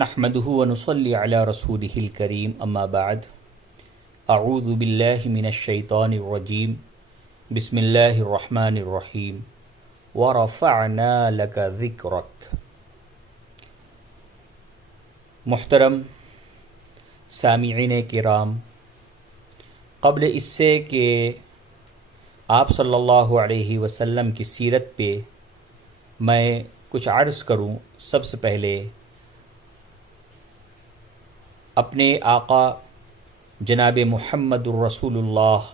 نحمده ونصلي على رسوله الكريم اما بعد اعوذ بالله من الشیطان الرجیم بسم اللہ الرحمن الرحیم ورفعنا لك ذکرک۔ محترم سامعین کرام، قبل اس سے کہ آپ صلی اللہ علیہ وسلم کی سیرت پہ میں کچھ عرض کروں، سب سے پہلے اپنے آقا جناب محمد الرسول اللہ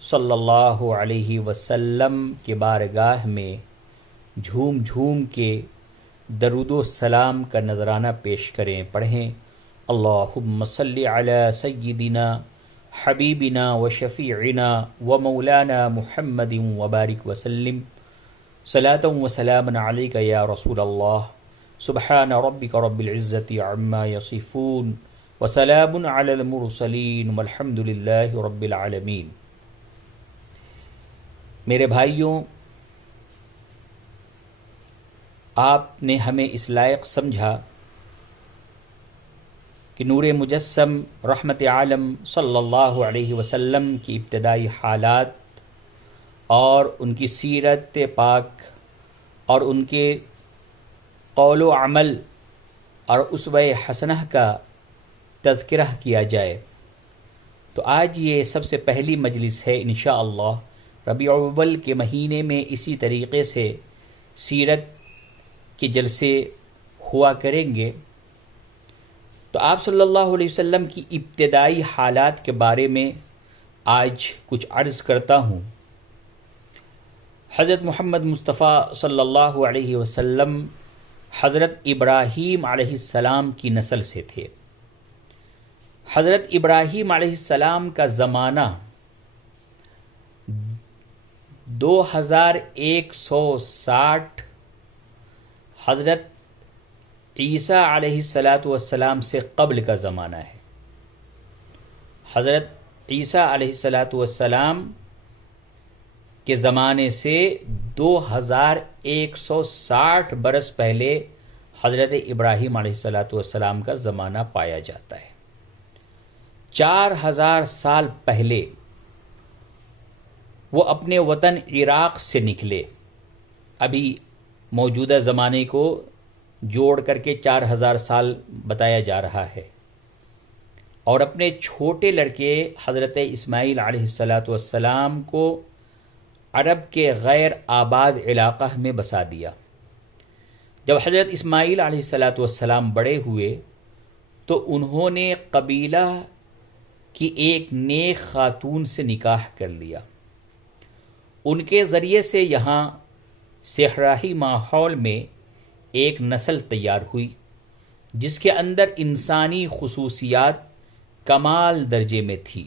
صلی اللہ علیہ وسلم کے بارگاہ میں جھوم جھوم کے درود و سلام کا نذرانہ پیش کریں، پڑھیں اللہم صلی علی سیدنا حبیبنا و شفیعنا و مولانا محمد وبارک وسلم صلاۃ و سلام علیک یا رسول اللہ سبحان ربک رب العزت عما یصفون وسلام علی المرسلین والحمد للہ رب العالمین۔ میرے بھائیوں، آپ نے ہمیں اس لائق سمجھا کہ نور مجسم رحمت عالم صلی اللہ علیہ وسلم کی ابتدائی حالات اور ان کی سیرت پاک اور ان کے قول و عمل اور اسوہ حسنہ کا تذکرہ کیا جائے، تو آج یہ سب سے پہلی مجلس ہے انشاءاللہ۔ ربیع الاول کے مہینے میں اسی طریقے سے سیرت کے جلسے ہوا کریں گے، تو آپ صلی اللہ علیہ وسلم کی ابتدائی حالات کے بارے میں آج کچھ عرض کرتا ہوں۔ حضرت محمد مصطفیٰ صلی اللہ علیہ وسلم حضرت ابراہیم علیہ السلام کی نسل سے تھے۔ حضرت ابراہیم علیہ السلام کا زمانہ 2160 حضرت عیسیٰ علیہ السلام سے قبل کا زمانہ ہے۔ حضرت عیسیٰ علیہ السلام کے زمانے سے 2160 برس پہلے حضرت ابراہیم علیہ السلام کا زمانہ پایا جاتا ہے۔ 4000 سال پہلے وہ اپنے وطن عراق سے نکلے، ابھی موجودہ زمانے کو جوڑ کر کے 4000 سال بتایا جا رہا ہے، اور اپنے چھوٹے لڑکے حضرت اسماعیل علیہ السلام کو عرب کے غیر آباد علاقہ میں بسا دیا۔ جب حضرت اسماعیل علیہ السلام بڑے ہوئے تو انہوں نے قبیلہ کی ایک نیک خاتون سے نکاح کر لیا۔ ان کے ذریعے سے یہاں صحرائی ماحول میں ایک نسل تیار ہوئی جس کے اندر انسانی خصوصیات کمال درجے میں تھی،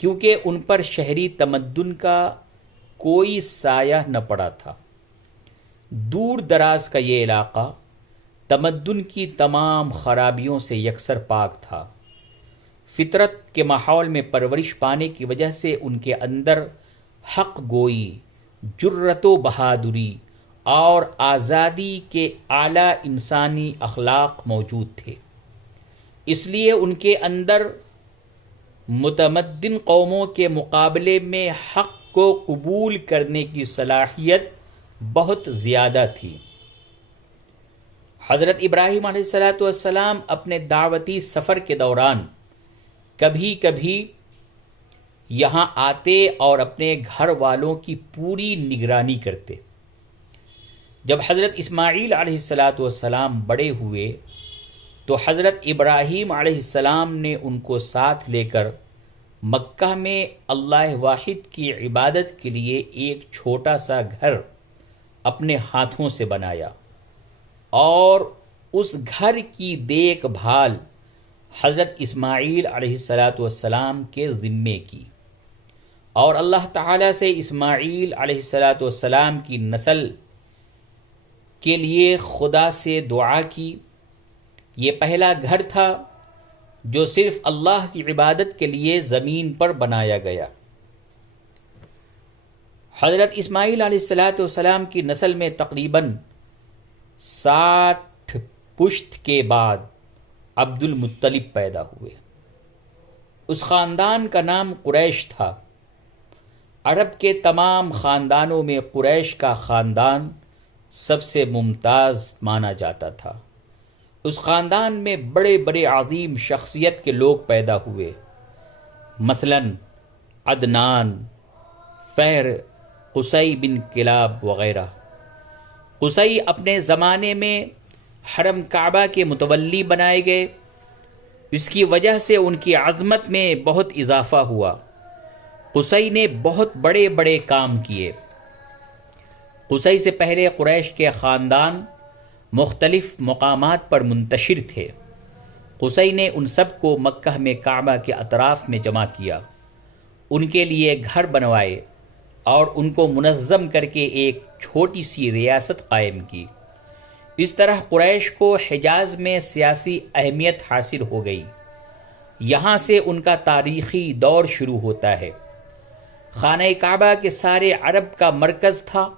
کیونکہ ان پر شہری تمدن کا کوئی سایہ نہ پڑا تھا۔ دور دراز کا یہ علاقہ تمدن کی تمام خرابیوں سے یکسر پاک تھا۔ فطرت کے ماحول میں پرورش پانے کی وجہ سے ان کے اندر حق گوئی، جرأت و بہادری اور آزادی کے اعلیٰ انسانی اخلاق موجود تھے، اس لیے ان کے اندر متمدن قوموں کے مقابلے میں حق کو قبول کرنے کی صلاحیت بہت زیادہ تھی۔ حضرت ابراہیم علیہ السلام اپنے دعوتی سفر کے دوران کبھی کبھی یہاں آتے اور اپنے گھر والوں کی پوری نگرانی کرتے۔ جب حضرت اسماعیل علیہ السلام بڑے ہوئے تو حضرت ابراہیم علیہ السلام نے ان کو ساتھ لے کر مکہ میں اللہ واحد کی عبادت کے لیے ایک چھوٹا سا گھر اپنے ہاتھوں سے بنایا، اور اس گھر کی دیکھ بھال حضرت اسماعیل علیہ السلام کے ذمے کی، اور اللہ تعالیٰ سے اسماعیل علیہ السلام کی نسل کے لیے خدا سے دعا کی۔ یہ پہلا گھر تھا جو صرف اللہ کی عبادت کے لیے زمین پر بنایا گیا۔ حضرت اسماعیل علیہ السلام کی نسل میں تقریباً 60 پشت کے بعد عبد المطلب پیدا ہوئے۔ اس خاندان کا نام قریش تھا۔ عرب کے تمام خاندانوں میں قریش کا خاندان سب سے ممتاز مانا جاتا تھا۔ اس خاندان میں بڑے بڑے عظیم شخصیت کے لوگ پیدا ہوئے، مثلا عدنان، فہر، قصی بن کلاب وغیرہ۔ قصی اپنے زمانے میں حرم کعبہ کے متولی بنائے گئے، اس کی وجہ سے ان کی عظمت میں بہت اضافہ ہوا۔ قصی نے بہت بڑے بڑے کام کیے۔ قصی سے پہلے قریش کے خاندان مختلف مقامات پر منتشر تھے۔ قصی نے ان سب کو مکہ میں کعبہ کے اطراف میں جمع کیا، ان کے لیے گھر بنوائے اور ان کو منظم کر کے ایک چھوٹی سی ریاست قائم کی۔ اس طرح قریش کو حجاز میں سیاسی اہمیت حاصل ہو گئی۔ یہاں سے ان کا تاریخی دور شروع ہوتا ہے۔ خانہ کعبہ کے سارے عرب کا مرکز تھا۔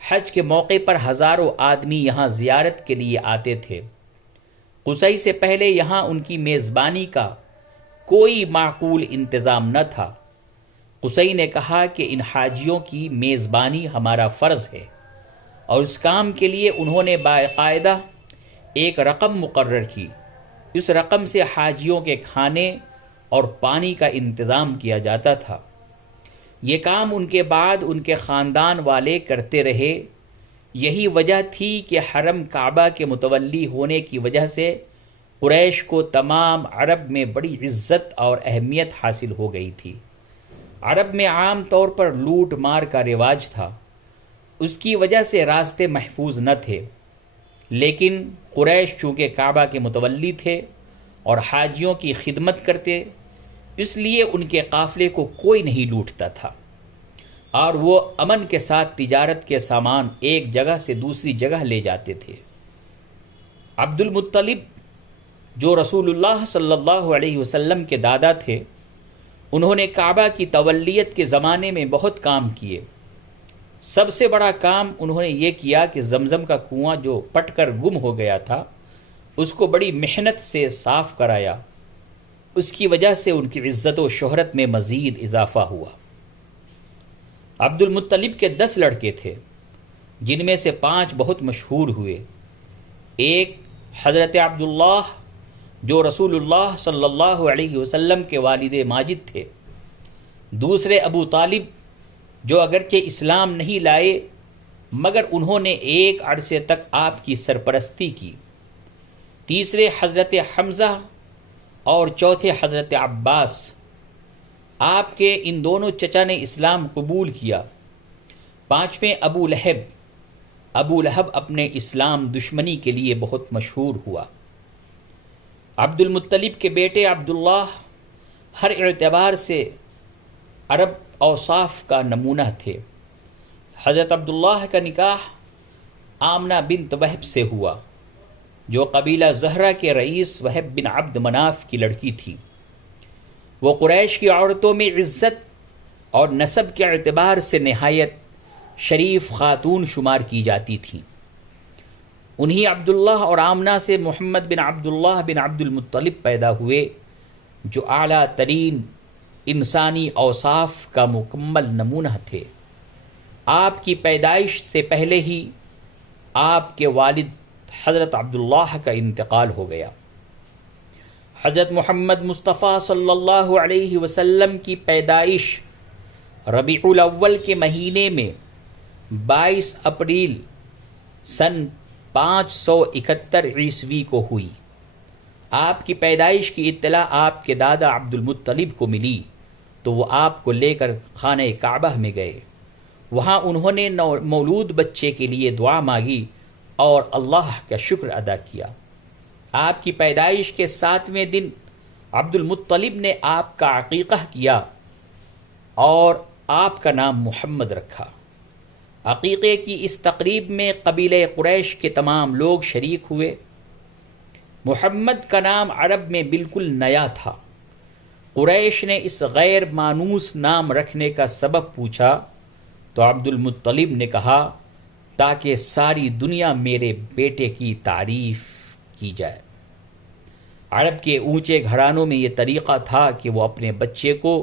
حج کے موقع پر ہزاروں آدمی یہاں زیارت کے لیے آتے تھے۔ قصی سے پہلے یہاں ان کی میزبانی کا کوئی معقول انتظام نہ تھا۔ قصی نے کہا کہ ان حاجیوں کی میزبانی ہمارا فرض ہے، اور اس کام کے لیے انہوں نے باقاعدہ ایک رقم مقرر کی۔ اس رقم سے حاجیوں کے کھانے اور پانی کا انتظام کیا جاتا تھا۔ یہ کام ان کے بعد ان کے خاندان والے کرتے رہے۔ یہی وجہ تھی کہ حرم کعبہ کے متولی ہونے کی وجہ سے قریش کو تمام عرب میں بڑی عزت اور اہمیت حاصل ہو گئی تھی۔ عرب میں عام طور پر لوٹ مار کا رواج تھا، اس کی وجہ سے راستے محفوظ نہ تھے، لیکن قریش چونکہ کعبہ کے متولی تھے اور حاجیوں کی خدمت کرتے، اس لیے ان کے قافلے کو کوئی نہیں لوٹتا تھا، اور وہ امن کے ساتھ تجارت کے سامان ایک جگہ سے دوسری جگہ لے جاتے تھے۔ عبد المطلب جو رسول اللہ صلی اللہ علیہ وسلم کے دادا تھے، انہوں نے کعبہ کی تولیت کے زمانے میں بہت کام کیے۔ سب سے بڑا کام انہوں نے یہ کیا کہ زمزم کا کنواں جو پٹ کر گم ہو گیا تھا، اس کو بڑی محنت سے صاف کرایا۔ اس کی وجہ سے ان کی عزت و شہرت میں مزید اضافہ ہوا۔ عبد المطلب کے 10 لڑکے تھے، جن میں سے 5 بہت مشہور ہوئے۔ ایک حضرت عبداللہ جو رسول اللہ صلی اللہ علیہ وسلم کے والد ماجد تھے، دوسرے ابو طالب جو اگرچہ اسلام نہیں لائے مگر انہوں نے ایک عرصے تک آپ کی سرپرستی کی، تیسرے حضرت حمزہ اور چوتھے حضرت عباس۔ آپ کے ان دونوں چچا نے اسلام قبول کیا۔ 5ویں ابو لہب۔ ابو لہب اپنے اسلام دشمنی کے لیے بہت مشہور ہوا۔ عبد المطلب کے بیٹے عبداللہ ہر اعتبار سے عرب اوصاف کا نمونہ تھے۔ حضرت عبداللہ کا نکاح آمنہ بنت وہب سے ہوا، جو قبیلہ زہرہ کے رئیس وہب بن عبد مناف کی لڑکی تھی۔ وہ قریش کی عورتوں میں عزت اور نسب کے اعتبار سے نہایت شریف خاتون شمار کی جاتی تھیں۔ انہی عبداللہ اور آمنہ سے محمد بن عبداللہ بن عبد المطلب پیدا ہوئے، جو اعلیٰ ترین انسانی اوصاف کا مکمل نمونہ تھے۔ آپ کی پیدائش سے پہلے ہی آپ کے والد حضرت عبداللہ کا انتقال ہو گیا۔ حضرت محمد مصطفیٰ صلی اللہ علیہ وسلم کی پیدائش ربیع الاول کے مہینے میں 22 اپریل سن 571 عیسوی کو ہوئی۔ آپ کی پیدائش کی اطلاع آپ کے دادا عبد المطلب کو ملی تو وہ آپ کو لے کر خانہ کعبہ میں گئے۔ وہاں انہوں نے مولود بچے کے لیے دعا مانگی اور اللہ کا شکر ادا کیا۔ آپ کی پیدائش کے 7ویں دن عبد المطلب نے آپ کا عقیقہ کیا اور آپ کا نام محمد رکھا۔ عقیقے کی اس تقریب میں قبیلہ قریش کے تمام لوگ شریک ہوئے۔ محمد کا نام عرب میں بالکل نیا تھا۔ قریش نے اس غیر مانوس نام رکھنے کا سبب پوچھا تو عبد المطلب نے کہا تاکہ ساری دنیا میرے بیٹے کی تعریف کی جائے۔ عرب کے اونچے گھرانوں میں یہ طریقہ تھا کہ وہ اپنے بچے کو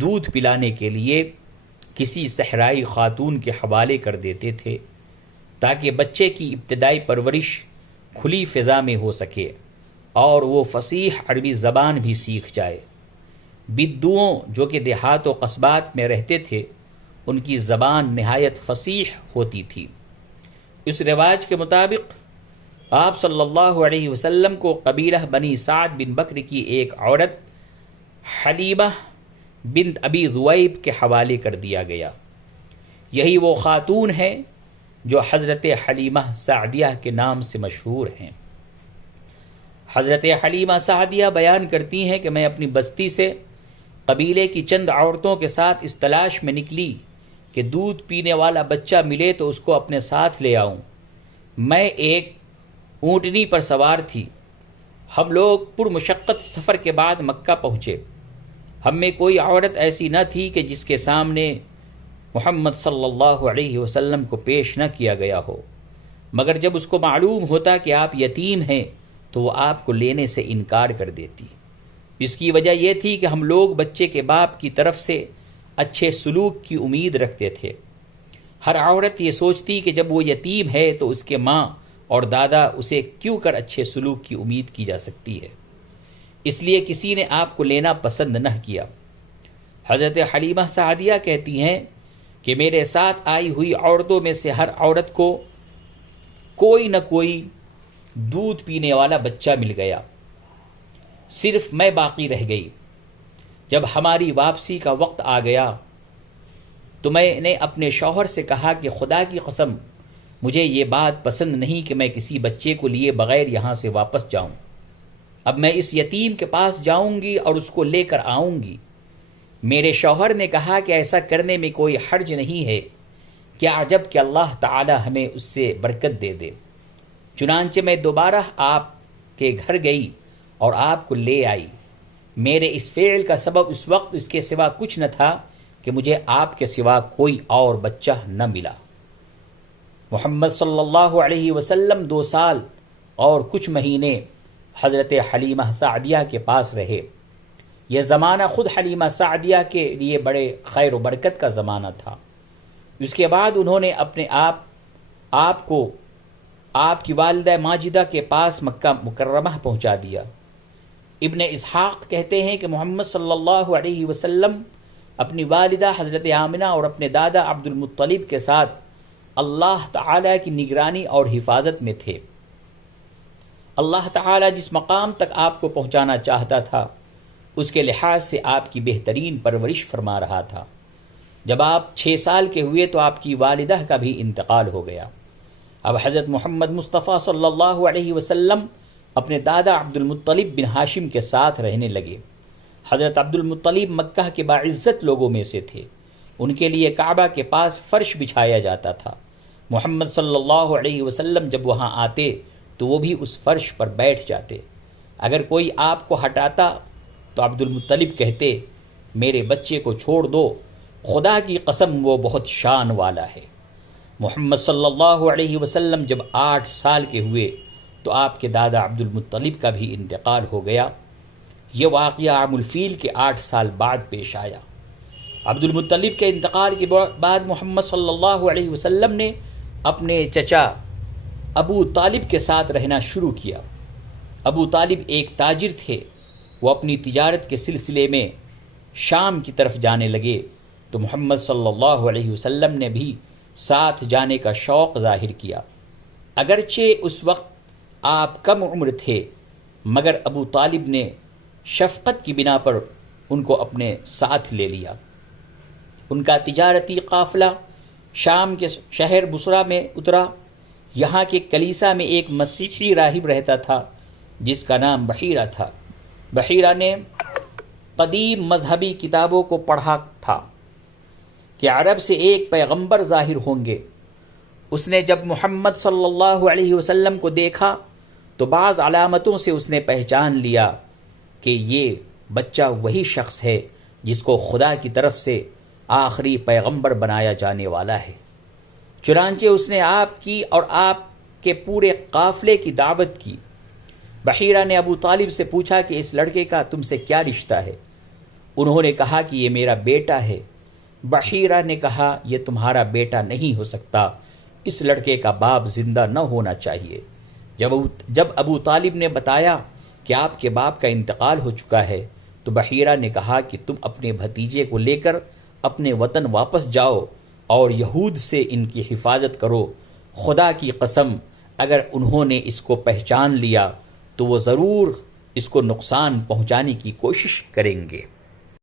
دودھ پلانے کے لیے کسی صحرائی خاتون کے حوالے کر دیتے تھے تاکہ بچے کی ابتدائی پرورش کھلی فضا میں ہو سکے اور وہ فصیح عربی زبان بھی سیکھ جائے۔ بدوؤں جو کہ دیہات و قصبات میں رہتے تھے، ان کی زبان نہایت فصیح ہوتی تھی۔ اس رواج کے مطابق آپ صلی اللہ علیہ وسلم کو قبیلہ بنی سعد بن بکر کی ایک عورت حلیمہ بنت ابی ذؤیب کے حوالے کر دیا گیا۔ یہی وہ خاتون ہے جو حضرت حلیمہ سعدیہ کے نام سے مشہور ہیں۔ حضرت حلیمہ سعدیہ بیان کرتی ہیں کہ میں اپنی بستی سے قبیلے کی چند عورتوں کے ساتھ اس تلاش میں نکلی کہ دودھ پینے والا بچہ ملے تو اس کو اپنے ساتھ لے آؤں۔ میں ایک اونٹنی پر سوار تھی۔ ہم لوگ پرمشقت سفر کے بعد مکہ پہنچے۔ ہم میں کوئی عورت ایسی نہ تھی کہ جس کے سامنے محمد صلی اللہ علیہ وسلم کو پیش نہ کیا گیا ہو، مگر جب اس کو معلوم ہوتا کہ آپ یتیم ہیں تو وہ آپ کو لینے سے انکار کر دیتی۔ اس کی وجہ یہ تھی کہ ہم لوگ بچے کے باپ کی طرف سے اچھے سلوک کی امید رکھتے تھے۔ ہر عورت یہ سوچتی کہ جب وہ یتیم ہے تو اس کے ماں اور دادا اسے کیوں کر اچھے سلوک کی امید کی جا سکتی ہے، اس لیے کسی نے آپ کو لینا پسند نہ کیا۔ حضرت حلیمہ سعدیہ کہتی ہیں کہ میرے ساتھ آئی ہوئی عورتوں میں سے ہر عورت کو کوئی نہ کوئی دودھ پینے والا بچہ مل گیا، صرف میں باقی رہ گئی۔ جب ہماری واپسی کا وقت آ گیا تو میں نے اپنے شوہر سے کہا کہ خدا کی قسم مجھے یہ بات پسند نہیں کہ میں کسی بچے کو لیے بغیر یہاں سے واپس جاؤں۔ اب میں اس یتیم کے پاس جاؤں گی اور اس کو لے کر آؤں گی۔ میرے شوہر نے کہا کہ ایسا کرنے میں کوئی حرج نہیں ہے، کیا عجب کہ اللہ تعالی ہمیں اس سے برکت دے دے۔ چنانچہ میں دوبارہ آپ کے گھر گئی اور آپ کو لے آئی۔ میرے اس فعل کا سبب اس وقت اس کے سوا کچھ نہ تھا کہ مجھے آپ کے سوا کوئی اور بچہ نہ ملا۔ محمد صلی اللہ علیہ وسلم 2 سال اور کچھ مہینے حضرت حلیمہ سعدیہ کے پاس رہے۔ یہ زمانہ خود حلیمہ سعدیہ کے لیے بڑے خیر و برکت کا زمانہ تھا۔ اس کے بعد انہوں نے اپنے آپ کو آپ کی والدہ ماجدہ کے پاس مکہ مکرمہ پہنچا دیا۔ ابن اسحاق کہتے ہیں کہ محمد صلی اللہ علیہ وسلم اپنی والدہ حضرت آمنہ اور اپنے دادا عبد المطلب کے ساتھ اللہ تعالی کی نگرانی اور حفاظت میں تھے۔ اللہ تعالی جس مقام تک آپ کو پہنچانا چاہتا تھا اس کے لحاظ سے آپ کی بہترین پرورش فرما رہا تھا۔ جب آپ 6 سال کے ہوئے تو آپ کی والدہ کا بھی انتقال ہو گیا۔ اب حضرت محمد مصطفیٰ صلی اللہ علیہ وسلم اپنے دادا عبد المطلب بن ہاشم کے ساتھ رہنے لگے۔ حضرت عبد المطلب مکہ کے باعزت لوگوں میں سے تھے۔ ان کے لیے کعبہ کے پاس فرش بچھایا جاتا تھا۔ محمد صلی اللہ علیہ وسلم جب وہاں آتے تو وہ بھی اس فرش پر بیٹھ جاتے۔ اگر کوئی آپ کو ہٹاتا تو عبد المطلب کہتے میرے بچے کو چھوڑ دو، خدا کی قسم وہ بہت شان والا ہے۔ محمد صلی اللہ علیہ وسلم جب 8 سال کے ہوئے تو آپ کے دادا عبد المطلب کا بھی انتقال ہو گیا۔ یہ واقعہ عام الفیل کے 8 سال بعد پیش آیا۔ عبد المطلب کے انتقال کے بعد محمد صلی اللہ علیہ وسلم نے اپنے چچا ابو طالب کے ساتھ رہنا شروع کیا۔ ابو طالب ایک تاجر تھے۔ وہ اپنی تجارت کے سلسلے میں شام کی طرف جانے لگے تو محمد صلی اللہ علیہ وسلم نے بھی ساتھ جانے کا شوق ظاہر کیا۔ اگرچہ اس وقت آپ کم عمر تھے مگر ابو طالب نے شفقت کی بنا پر ان کو اپنے ساتھ لے لیا۔ ان کا تجارتی قافلہ شام کے شہر بصرہ میں اترا۔ یہاں کے کلیسا میں ایک مسیحی راہب رہتا تھا جس کا نام بحیرہ تھا۔ بحیرہ نے قدیم مذہبی کتابوں کو پڑھا تھا کہ عرب سے ایک پیغمبر ظاہر ہوں گے۔ اس نے جب محمد صلی اللہ علیہ وسلم کو دیکھا تو بعض علامتوں سے اس نے پہچان لیا کہ یہ بچہ وہی شخص ہے جس کو خدا کی طرف سے آخری پیغمبر بنایا جانے والا ہے۔ چنانچہ اس نے آپ کی اور آپ کے پورے قافلے کی دعوت کی۔ بحیرہ نے ابو طالب سے پوچھا کہ اس لڑکے کا تم سے کیا رشتہ ہے؟ انہوں نے کہا کہ یہ میرا بیٹا ہے۔ بحیرہ نے کہا یہ تمہارا بیٹا نہیں ہو سکتا، اس لڑکے کا باپ زندہ نہ ہونا چاہیے۔ جب ابو طالب نے بتایا کہ آپ کے باپ کا انتقال ہو چکا ہے تو بحیرہ نے کہا کہ تم اپنے بھتیجے کو لے کر اپنے وطن واپس جاؤ اور یہود سے ان کی حفاظت کرو۔ خدا کی قسم اگر انہوں نے اس کو پہچان لیا تو وہ ضرور اس کو نقصان پہنچانے کی کوشش کریں گے۔